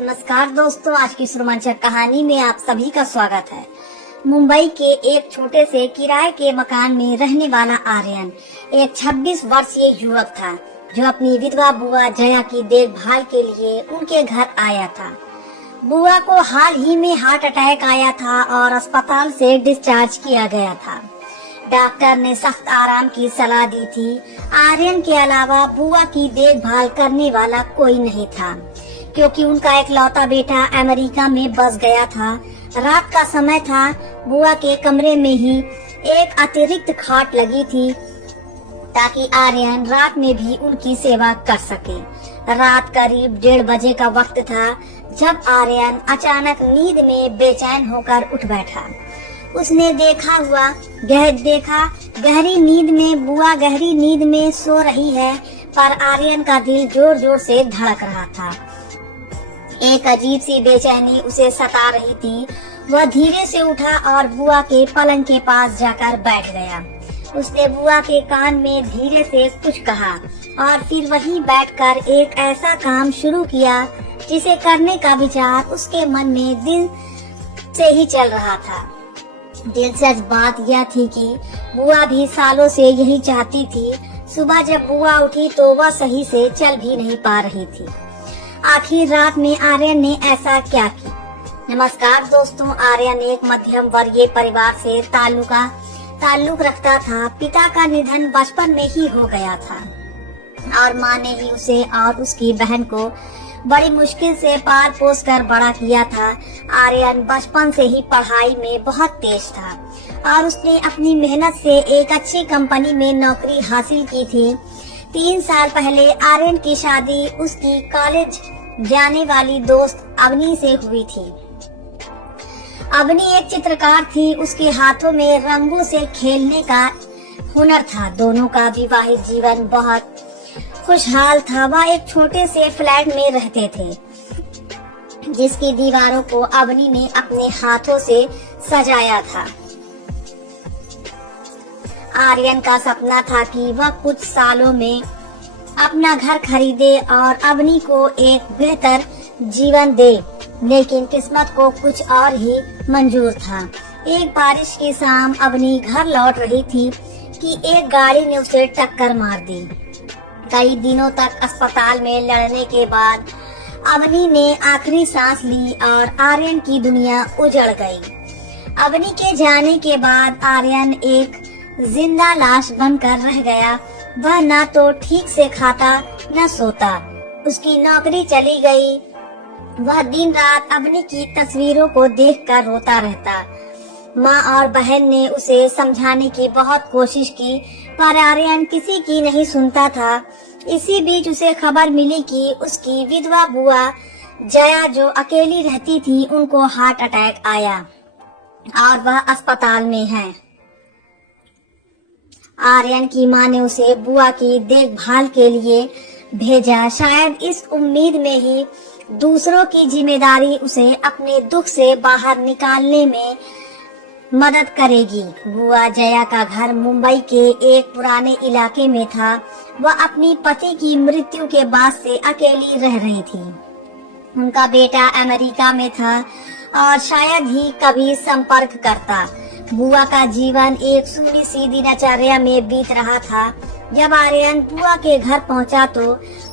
नमस्कार दोस्तों, आज की रोमांचक कहानी में आप सभी का स्वागत है। मुंबई के एक छोटे से किराए के मकान में रहने वाला आर्यन एक 26 वर्षीय युवक था जो अपनी विधवा बुआ जया की देखभाल के लिए उनके घर आया था। बुआ को हाल ही में हार्ट अटैक आया था और अस्पताल से डिस्चार्ज किया गया था। डॉक्टर ने सख्त आराम की सलाह दी थी। आर्यन के अलावा बुआ की देखभाल करने वाला कोई नहीं था क्योंकि उनका इकलौता बेटा अमेरिका में बस गया था। रात का समय था। बुआ के कमरे में ही एक अतिरिक्त खाट लगी थी ताकि आर्यन रात में भी उनकी सेवा कर सके। रात करीब 1:30 बजे का वक्त था जब आर्यन अचानक नींद में बेचैन होकर उठ बैठा। उसने देखा गहरी नींद में बुआ गहरी नींद में सो रही है, पर आर्यन का दिल जोर जोर से धड़क रहा था। एक अजीब सी बेचैनी उसे सता रही थी। वह धीरे से उठा और बुआ के पलंग के पास जाकर बैठ गया। उसने बुआ के कान में धीरे से कुछ कहा और फिर वहीं बैठकर एक ऐसा काम शुरू किया जिसे करने का विचार उसके मन में दिन से ही चल रहा था। दिलचस्प बात यह थी कि बुआ भी सालों से यही चाहती थी। सुबह जब बुआ उठी तो वह सही से चल भी नहीं पा रही थी। आखिर रात में आर्यन ने ऐसा क्या किया? नमस्कार दोस्तों, आर्यन एक मध्यम वर्गीय परिवार से ताल्लुक रखता था। पिता का निधन बचपन में ही हो गया था और माँ ने ही उसे और उसकी बहन को बड़ी मुश्किल से पाल पोस कर बड़ा किया था। आर्यन बचपन से ही पढ़ाई में बहुत तेज था और उसने अपनी मेहनत से एक अच्छी कंपनी में नौकरी हासिल की थी। 3 साल पहले आर्यन की शादी उसकी कॉलेज जाने वाली दोस्त अवनी से हुई थी। अवनी एक चित्रकार थी। उसके हाथों में रंगों से खेलने का हुनर था। दोनों का विवाहित जीवन बहुत खुशहाल था। वह एक छोटे से फ्लैट में रहते थे जिसकी दीवारों को अवनी ने अपने हाथों से सजाया था। आर्यन का सपना था कि वह कुछ सालों में अपना घर खरीदे और अवनी को एक बेहतर जीवन दे, लेकिन किस्मत को कुछ और ही मंजूर था। एक बारिश की शाम अवनी घर लौट रही थी कि एक गाड़ी ने उसे टक्कर मार दी। कई दिनों तक अस्पताल में लड़ने के बाद अवनी ने आखिरी सांस ली और आर्यन की दुनिया उजड़ गई। अवनी के जाने के बाद आर्यन एक जिंदा लाश बनकर रह गया। वह न तो ठीक से खाता न सोता। उसकी नौकरी चली गई। वह दिन रात अवनी की तस्वीरों को देखकर रोता रहता। माँ और बहन ने उसे समझाने की बहुत कोशिश की, पर आर्यन किसी की नहीं सुनता था। इसी बीच उसे खबर मिली कि उसकी विधवा बुआ जया, जो अकेली रहती थी, उनको हार्ट अटैक आया और वह अस्पताल में है। आर्यन की माँ ने उसे बुआ की देखभाल के लिए भेजा, शायद इस उम्मीद में ही दूसरों की जिम्मेदारी उसे अपने दुख से बाहर निकालने में मदद करेगी। बुआ जया का घर मुंबई के एक पुराने इलाके में था। वह अपनी पति की मृत्यु के बाद से अकेली रह रही थी। उनका बेटा अमेरिका में था और शायद ही कभी संपर्क करता। बुआ का जीवन एक सूनी सी दिनचर्या में बीत रहा था। जब आर्यन बुआ के घर पहुंचा तो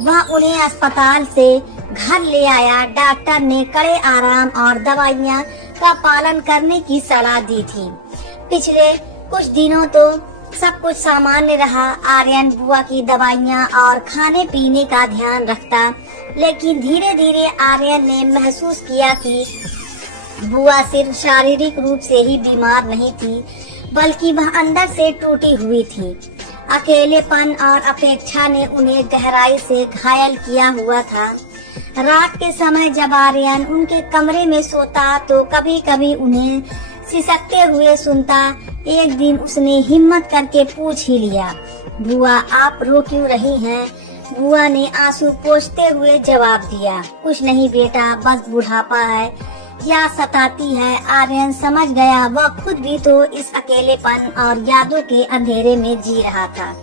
वह उन्हें अस्पताल से घर ले आया। डॉक्टर ने कड़े आराम और दवाइयां का पालन करने की सलाह दी थी। पिछले कुछ दिनों तो सब कुछ सामान्य रहा। आर्यन बुआ की दवाइयां और खाने पीने का ध्यान रखता, लेकिन धीरे धीरे आर्यन ने महसूस किया कि बुआ सिर्फ शारीरिक रूप से ही बीमार नहीं थी, बल्कि वह अंदर से टूटी हुई थी। अकेलेपन और अपेक्षा ने उन्हें गहराई से घायल किया हुआ था। रात के समय जब आर्यन उनके कमरे में सोता तो कभी कभी उन्हें सिसकते हुए सुनता। एक दिन उसने हिम्मत करके पूछ ही लिया, बुआ आप रो क्यों रही हैं? बुआ ने आंसू पोंछते हुए जवाब दिया, कुछ नहीं बेटा, बस बुढ़ापा है या सताती है। आर्यन समझ गया वह खुद भी तो इस अकेलेपन और यादों के अंधेरे में जी रहा था।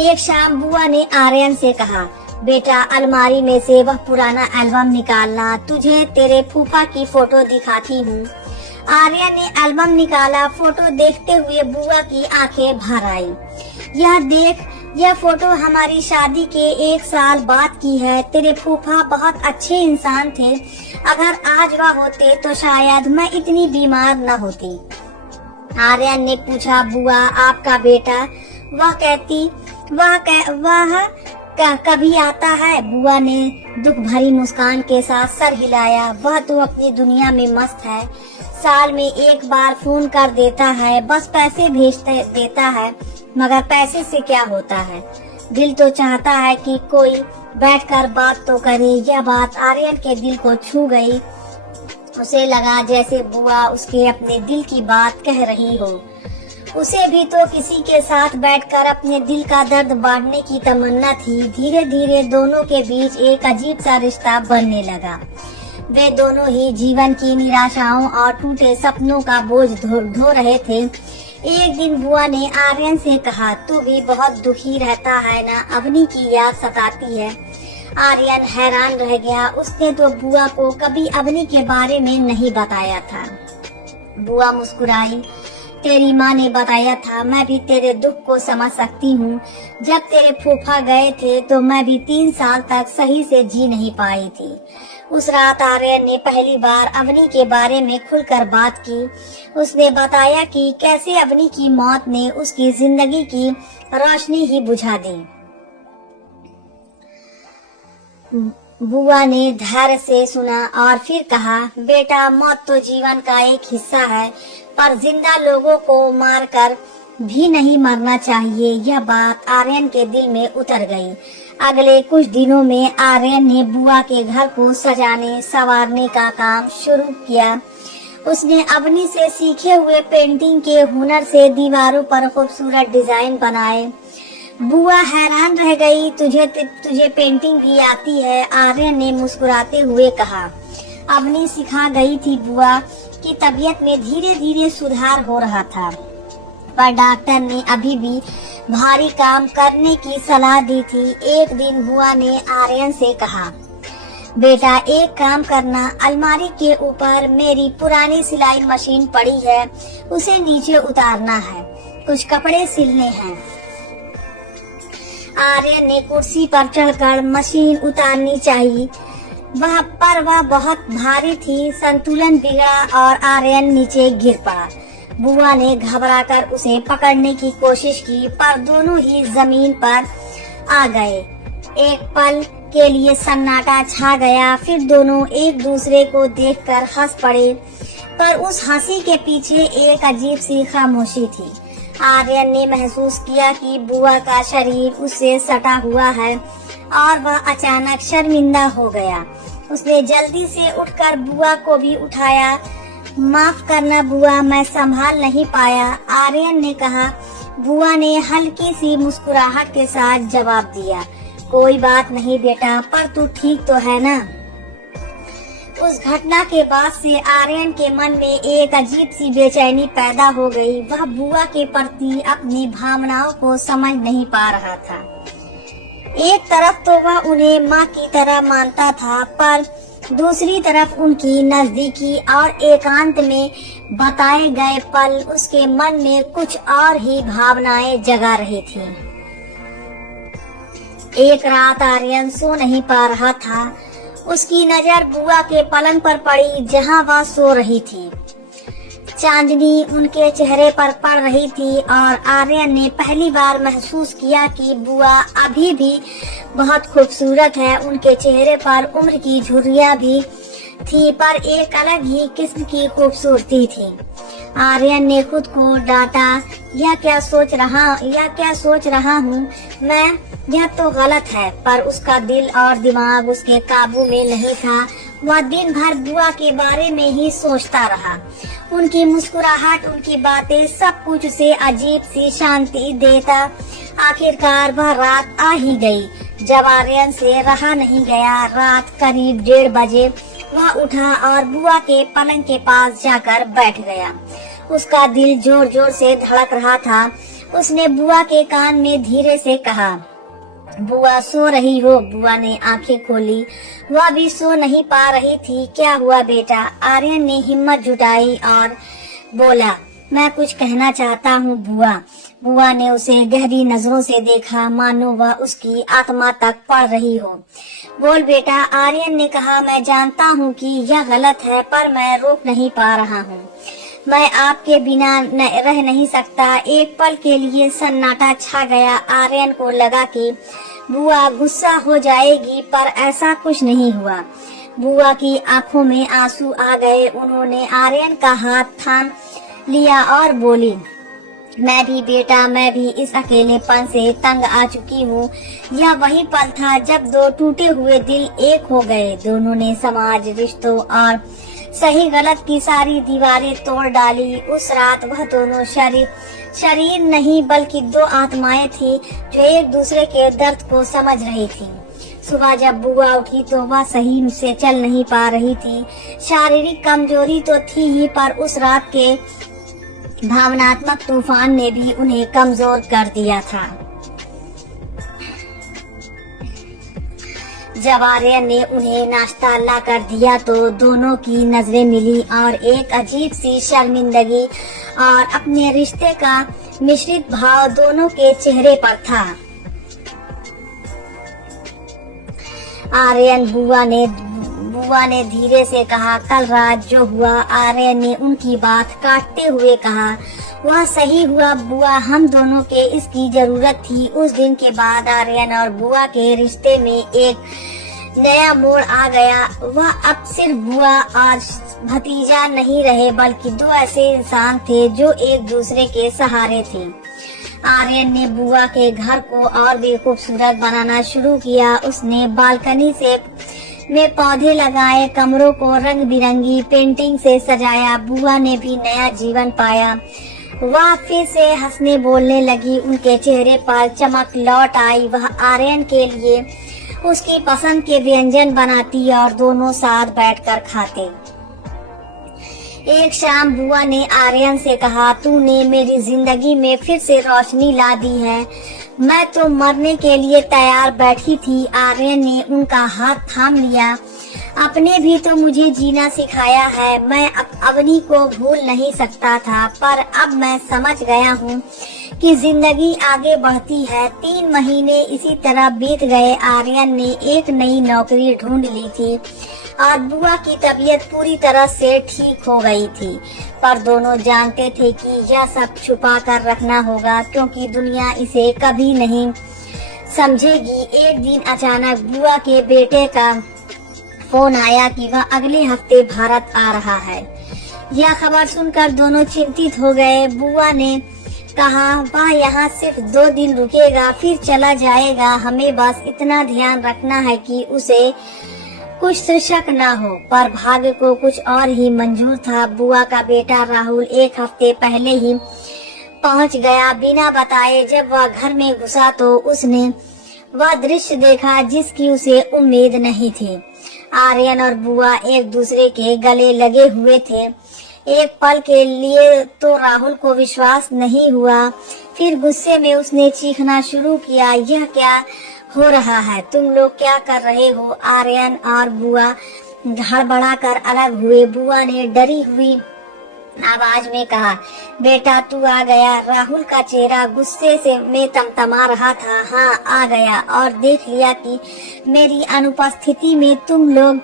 एक शाम बुआ ने आर्यन से कहा, बेटा अलमारी में से वह पुराना एल्बम निकालना, तुझे तेरे फूफा की फोटो दिखाती हूँ। आर्यन ने एल्बम निकाला। फोटो देखते हुए बुआ की आंखें भर आई। यह देख, यह फोटो हमारी शादी के 1 साल बाद की है। तेरे फूफा बहुत अच्छे इंसान थे। अगर आज वह होते तो शायद मैं इतनी बीमार न होती। आर्यन ने पूछा, बुआ आपका बेटा? वह कहती, वह कभी आता है? बुआ ने दुख भरी मुस्कान के साथ सर हिलाया। वह तो अपनी दुनिया में मस्त है। साल में 1 बार फोन कर देता है, बस पैसे भेज देता है। मगर पैसे से क्या होता है? दिल तो चाहता है कि कोई बैठकर बात तो करे। यह बात आर्यन के दिल को छू गई। उसे लगा जैसे बुआ उसके अपने दिल की बात कह रही हो। उसे भी तो किसी के साथ बैठकर अपने दिल का दर्द बांटने की तमन्ना थी। धीरे धीरे दोनों के बीच एक अजीब सा रिश्ता बनने लगा। वे दोनों ही जीवन की निराशाओं और टूटे सपनों का बोझ ढो रहे थे। एक दिन बुआ ने आर्यन से कहा, तू भी बहुत दुखी रहता है ना? अवनी की याद सताती है। आर्यन हैरान रह गया। उसने तो बुआ को कभी अवनी के बारे में नहीं बताया था। बुआ मुस्कुराई। तेरी माँ ने बताया था। मैं भी तेरे दुख को समझ सकती हूँ। जब तेरे फूफा गए थे तो मैं भी 3 साल तक सही से जी नहीं पाई थी। उस रात आर्यन ने पहली बार अवनी के बारे में खुलकर बात की। उसने बताया कि कैसे अवनी की मौत ने उसकी जिंदगी की रोशनी ही बुझा दी। बुआ ने धैर्य से सुना और फिर कहा, बेटा मौत तो जीवन का एक हिस्सा है, पर जिंदा लोगों को मारकर भी नहीं मरना चाहिए। यह बात आर्यन के दिल में उतर गई। अगले कुछ दिनों में आर्यन ने बुआ के घर को सजाने संवारने का काम शुरू किया। उसने अवनी से सीखे हुए पेंटिंग के हुनर से दीवारों पर खूबसूरत डिजाइन बनाए। बुआ हैरान रह गई। तुझे पेंटिंग भी आती है? आर्यन ने मुस्कुराते हुए कहा। अवनी सिखा गई थी। बुआ की तबीयत में धीरे धीरे सुधार हो रहा था, पर डॉक्टर ने अभी भी भारी काम करने की सलाह दी थी। एक दिन बुआ ने आर्यन से कहा, बेटा एक काम करना, अलमारी के ऊपर मेरी पुरानी सिलाई मशीन पड़ी है, उसे नीचे उतारना है, कुछ कपड़े सिलने हैं। आर्यन ने कुर्सी पर चढ़कर मशीन उतारनी चाहिए। वह बहुत भारी थी। संतुलन बिगड़ा और आर्यन नीचे गिर पड़ा। बुआ ने घबराकर उसे पकड़ने की कोशिश की, पर दोनों ही जमीन पर आ गए। एक पल के लिए सन्नाटा छा गया। फिर दोनों एक दूसरे को देखकर हंस पड़े, पर उस हंसी के पीछे एक अजीब सी खामोशी थी। आर्यन ने महसूस किया कि बुआ का शरीर उससे सटा हुआ है और वह अचानक शर्मिंदा हो गया। उसने जल्दी से उठकर बुआ को भी उठाया। माफ करना बुआ, मैं संभाल नहीं पाया, आर्यन ने कहा। बुआ ने हल्की सी मुस्कुराहट के साथ जवाब दिया, कोई बात नहीं बेटा, पर तू ठीक तो है ना? उस घटना के बाद से आर्यन के मन में एक अजीब सी बेचैनी पैदा हो गई। वह बुआ के प्रति अपनी भावनाओं को समझ नहीं पा रहा था। एक तरफ तो वह उन्हें माँ की तरह मानता था, पर दूसरी तरफ उनकी नजदीकी और एकांत में बताए गए पल उसके मन में कुछ और ही भावनाएं जगा रही थी। एक रात आर्यन सो नहीं पा रहा था। उसकी नजर बुआ के पलंग पर पड़ी, जहां वह सो रही थी। चांदनी उनके चेहरे पर पड़ रही थी और आर्यन ने पहली बार महसूस किया कि बुआ अभी भी बहुत खूबसूरत है। उनके चेहरे पर उम्र की झुर्रियां भी थी, पर एक अलग ही किस्म की खूबसूरती थी। आर्यन ने खुद को डांटा, यह क्या सोच रहा हूँ मैं, यह तो गलत है। पर उसका दिल और दिमाग उसके काबू में नहीं था। वह दिन भर बुआ के बारे में ही सोचता रहा। उनकी मुस्कुराहट, उनकी बातें, सब कुछ उसे अजीब सी शांति देता। आखिरकार वह रात आ ही गई जब आर्यन से रहा नहीं गया। रात करीब 1:30 बजे वह उठा और बुआ के पलंग के पास जाकर बैठ गया। उसका दिल जोर जोर से धड़क रहा था। उसने बुआ के कान में धीरे से कहा, बुआ सो रही हो? बुआ ने आंखें खोली। वह भी सो नहीं पा रही थी। क्या हुआ बेटा? आर्यन ने हिम्मत जुटाई और बोला, मैं कुछ कहना चाहता हूँ बुआ। बुआ ने उसे गहरी नजरों से देखा, मानो वह उसकी आत्मा तक पढ़ रही हो। बोल बेटा, आर्यन ने कहा। मैं जानता हूँ कि यह गलत है, पर मैं रोक नहीं पा रहा हूँ। मैं आपके बिना रह नहीं सकता। एक पल के लिए सन्नाटा छा गया। आर्यन को लगा कि बुआ गुस्सा हो जाएगी, पर ऐसा कुछ नहीं हुआ। बुआ की आंखों में आंसू आ गए। उन्होंने आर्यन का हाथ थाम लिया और बोली, मैं भी बेटा, मैं भी इस अकेलेपन से तंग आ चुकी हूँ। यह वही पल था जब दो टूटे हुए दिल एक हो गए। दोनों ने समाज, रिश्तों और सही गलत की सारी दीवारें तोड़ डाली। उस रात वह दोनों शरीर नहीं बल्कि दो आत्माएं थी जो एक दूसरे के दर्द को समझ रही थी। सुबह जब बुआ उठी तो वह सही से चल नहीं पा रही थी। शारीरिक कमजोरी तो थी ही, पर उस रात के भावनात्मक तूफान ने भी उन्हें कमजोर कर दिया था। जब आर्यन ने उन्हें नाश्ता ला कर दिया तो दोनों की नजरें मिली और एक अजीब सी शर्मिंदगी और अपने रिश्ते का मिश्रित भाव दोनों के चेहरे पर था। आर्यन, बुआ ने धीरे से कहा, कल रात जो हुआ। आर्यन ने उनकी बात काटते हुए कहा, वह सही हुआ बुआ, हम दोनों के इसकी जरूरत थी। उस दिन के बाद आर्यन और बुआ के रिश्ते में एक नया मोड़ आ गया। वह अब सिर्फ बुआ और भतीजा नहीं रहे, बल्कि दो ऐसे इंसान थे जो एक दूसरे के सहारे थे। आर्यन ने बुआ के घर को और भी खूबसूरत बनाना शुरू किया। उसने बालकनी में पौधे लगाए, कमरों को रंग बिरंगी पेंटिंग से सजाया। बुआ ने भी नया जीवन पाया। वह फिर से हंसने बोलने लगी। उनके चेहरे पर चमक लौट आई। वह आर्यन के लिए उसकी पसंद के व्यंजन बनाती और दोनों साथ बैठकर खाते। एक शाम बुआ ने आर्यन से कहा, तूने मेरी जिंदगी में फिर से रोशनी ला दी है। मैं तो मरने के लिए तैयार बैठी थी। आर्यन ने उनका हाथ थाम लिया। आपने भी तो मुझे जीना सिखाया है। मैं अवनी को भूल नहीं सकता था, पर अब मैं समझ गया हूँ कि जिंदगी आगे बढ़ती है। 3 महीने इसी तरह बीत गए। आर्यन ने एक नई नौकरी ढूंढ ली थी और बुआ की तबीयत पूरी तरह से ठीक हो गई थी, पर दोनों जानते थे कि यह सब छुपा कर रखना होगा, क्योंकि दुनिया इसे कभी नहीं समझेगी। एक दिन अचानक बुआ के बेटे का फोन आया कि वह अगले हफ्ते भारत आ रहा है। यह खबर सुनकर दोनों चिंतित हो गए। बुआ ने कहा, वह यहाँ सिर्फ 2 दिन रुकेगा, फिर चला जाएगा। हमें बस इतना ध्यान रखना है कि उसे कुछ शक न हो। पर भाग्य को कुछ और ही मंजूर था। बुआ का बेटा राहुल 1 हफ्ते पहले ही पहुंच गया। बिना बताए जब वह घर में घुसा तो उसने वह दृश्य देखा जिसकी उसे उम्मीद नहीं थी। आर्यन और बुआ एक दूसरे के गले लगे हुए थे। एक पल के लिए तो राहुल को विश्वास नहीं हुआ। फिर गुस्से में उसने चीखना शुरू किया, यह क्या हो रहा है? तुम लोग क्या कर रहे हो? आर्यन और बुआ हड़बड़ाकर अलग हुए। बुआ ने डरी हुई आवाज में कहा, बेटा तू आ गया। राहुल का चेहरा गुस्से में तमतमा रहा था। हाँ आ गया, और देख लिया कि मेरी अनुपस्थिति में तुम लोग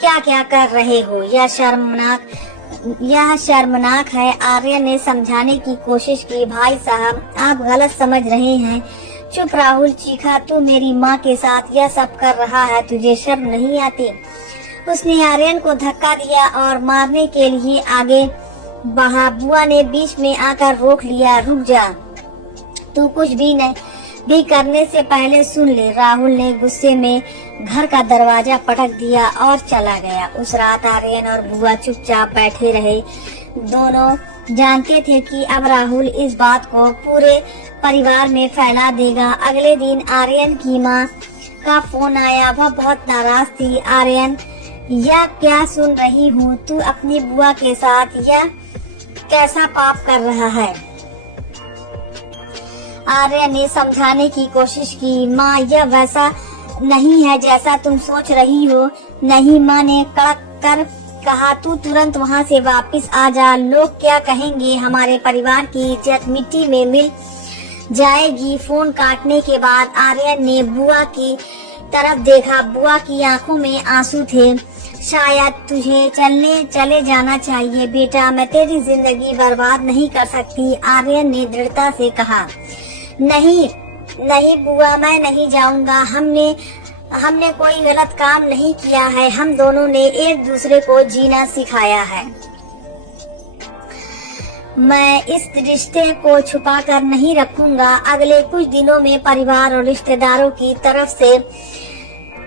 क्या क्या कर रहे हो। यह शर्मनाक है। आर्यन ने समझाने की कोशिश की, भाई साहब आप गलत समझ रहे हैं। चुप। राहुल चीखा, तू मेरी माँ के साथ यह सब कर रहा है, तुझे शर्म नहीं आती? उसने आर्यन को धक्का दिया और मारने के लिए आगे बढ़ा। बुआ ने बीच में आकर रोक लिया, रुक जा, तू कुछ भी करने से पहले सुन ले। राहुल ने गुस्से में घर का दरवाजा पटक दिया और चला गया। उस रात आर्यन और बुआ चुपचाप बैठे रहे। दोनों जानते थे कि अब राहुल इस बात को पूरे परिवार में फैला देगा। अगले दिन आर्यन की माँ का फोन आया। वह बहुत नाराज थी। आर्यन, यह क्या सुन रही हूँ? तू अपनी बुआ के साथ यह कैसा पाप कर रहा है? आर्यन ने समझाने की कोशिश की। माँ, यह वैसा नहीं है जैसा तुम सोच रही हो। नहीं, माँ ने कड़क कर कहा, तू तुरंत वहाँ से वापस आ जा। लोग क्या कहेंगे? हमारे परिवार की इज्जत मिट्टी में मिल जाएगी। फोन काटने के बाद आर्यन ने बुआ की तरफ देखा। बुआ की आंखों में आंसू थे। शायद तुझे चले जाना चाहिए बेटा, मैं तेरी जिंदगी बर्बाद नहीं कर सकती, आर्यन ने दृढ़ता से कहा। नहीं नहीं बुआ, मैं नहीं जाऊंगा। हमने कोई गलत काम नहीं किया है। हम दोनों ने एक दूसरे को जीना सिखाया है। मैं इस रिश्ते को छुपा कर नहीं रखूंगा। अगले कुछ दिनों में परिवार और रिश्तेदारों की तरफ से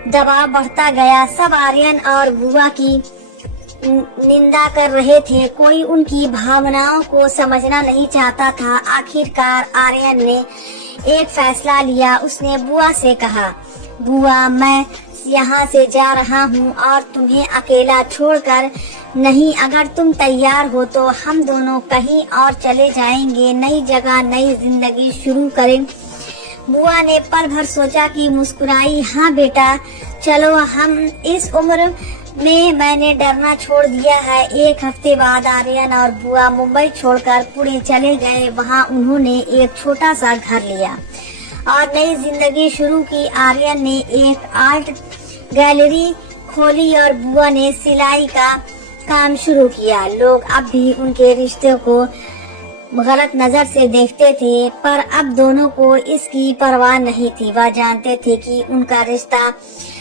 दबाव बढ़ता गया। सब आर्यन और बुआ की निंदा कर रहे थे। कोई उनकी भावनाओं को समझना नहीं चाहता था। आखिरकार आर्यन ने एक फैसला लिया। उसने बुआ से कहा, बुआ, मैं यहाँ से जा रहा हूँ और तुम्हें अकेला छोड़कर नहीं। अगर तुम तैयार हो तो हम दोनों कहीं और चले जाएंगे, नई जगह, नई जिंदगी शुरू करें। बुआ ने पल भर सोचा कि मुस्कुराई। हाँ बेटा, चलो, हम इस उम्र में मैंने डरना छोड़ दिया है। एक हफ्ते बाद आर्यन और बुआ मुंबई छोड़कर पुणे चले गए। वहाँ उन्होंने एक छोटा सा घर लिया और नई जिंदगी शुरू की। आर्यन ने एक आर्ट गैलरी खोली और बुआ ने सिलाई का काम शुरू किया। लोग अब भी उनके रिश्ते को गलत नजर से देखते थे, पर अब दोनों को इसकी परवाह नहीं थी। वह जानते थे कि उनका रिश्ता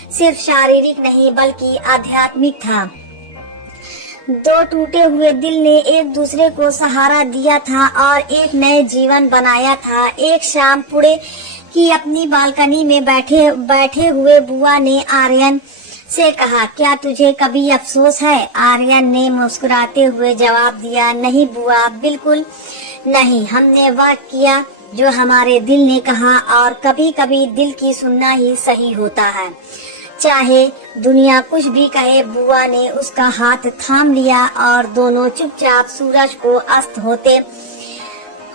सिर्फ शारीरिक नहीं बल्कि आध्यात्मिक था। दो टूटे हुए दिल ने एक दूसरे को सहारा दिया था और एक नए जीवन बनाया था। एक शाम पुणे की अपनी बालकनी में बैठे हुए बुआ ने आर्यन से कहा, क्या तुझे कभी अफसोस है? आर्यन ने मुस्कुराते हुए जवाब दिया, नहीं बुआ, बिल्कुल नहीं। हमने वह किया जो हमारे दिल ने कहा और कभी कभी दिल की सुनना ही सही होता है, चाहे दुनिया कुछ भी कहे। बुआ ने उसका हाथ थाम लिया और दोनों चुपचाप सूरज को अस्त होते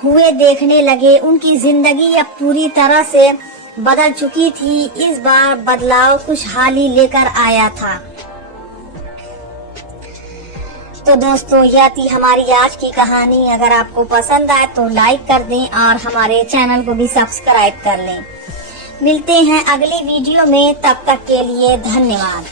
हुए देखने लगे। उनकी जिंदगी अब पूरी तरह से बदल चुकी थी। इस बार बदलाव खुशहाली लेकर आया था। तो दोस्तों, यह थी हमारी आज की कहानी। अगर आपको पसंद आए तो लाइक कर दें और हमारे चैनल को भी सब्सक्राइब कर लें। मिलते हैं अगली वीडियो में, तब तक के लिए धन्यवाद।